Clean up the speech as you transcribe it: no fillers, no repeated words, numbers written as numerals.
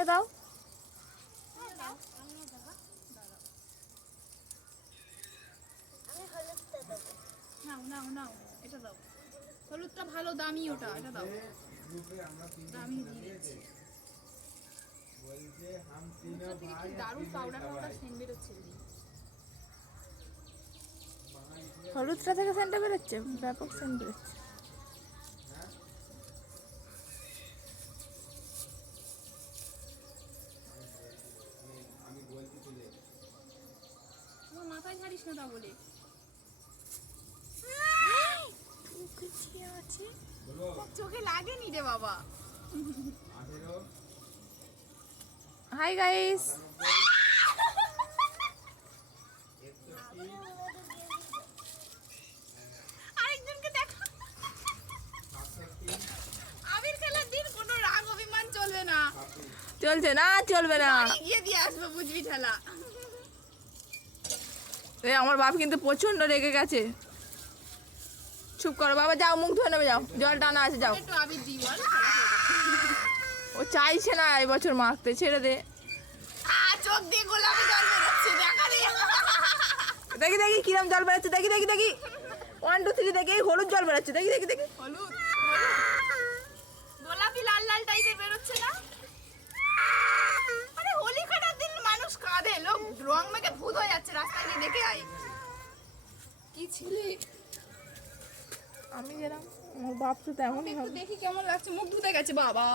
তুমিও দাও। নাও নাও নাও, এটা দাও। হলুদটা ভালো দামি, ওটা এটা দাও। দামি দিয়ে দিচ্ছি। দারুণ পাউডার পাউডার সেন্ট বেরোচ্ছে। হলুদটা থেকে সেন্টটা বেরোচ্ছে, ব্যাপক সেন্ট বেরোচ্ছে। তোমার মাথায় ছাড়িস না তা বলে। চোখে লাগেনি রে বাবা। হাই গাইস, আরেকজনকে দেখা। আবির খেলার দিন কোনো রাগ অভিমান চলবে না। চলছে না? চলবে না। গিয়ে দিয়ে আসবো, বুঝবি ঠেলা। আমার বাপ কিন্তু প্রচন্ড রেগে গেছে। চুপ করো বাবা, যাও মুখ ধুয়ে নেবে, যাও, জল টানা আছে, যাও। একটু আবির দিই বল। ও চাইছে না এবছর মাখতে, ছেড়ে দে। চোখ দিয়ে গোলাপি জল বেরোচ্ছে, দেখা রে। দেখি দেখি কিরম জল বেরোচ্ছে, দেখি দেখি দেখি, 1 2 3 দেখি, হলুদ জল বেরোচ্ছে, দেখি দেখি দেখি। হলুদ গোলাপি লাল লাল টাইপের বেরোচ্ছে না? আরে হোলি কাটার দিন মানুষ কাঁদে, লোক রং মেখে ভূত হয়ে যাচ্ছে, রাস্তায় গিয়ে দেখে আয়। কি ছিলে? আমি যেরকম, আমার বাপ তো তেমনই একটু হবে। দেখি কেমন লাগছে, মুখ ধুতে গেছে বাবা।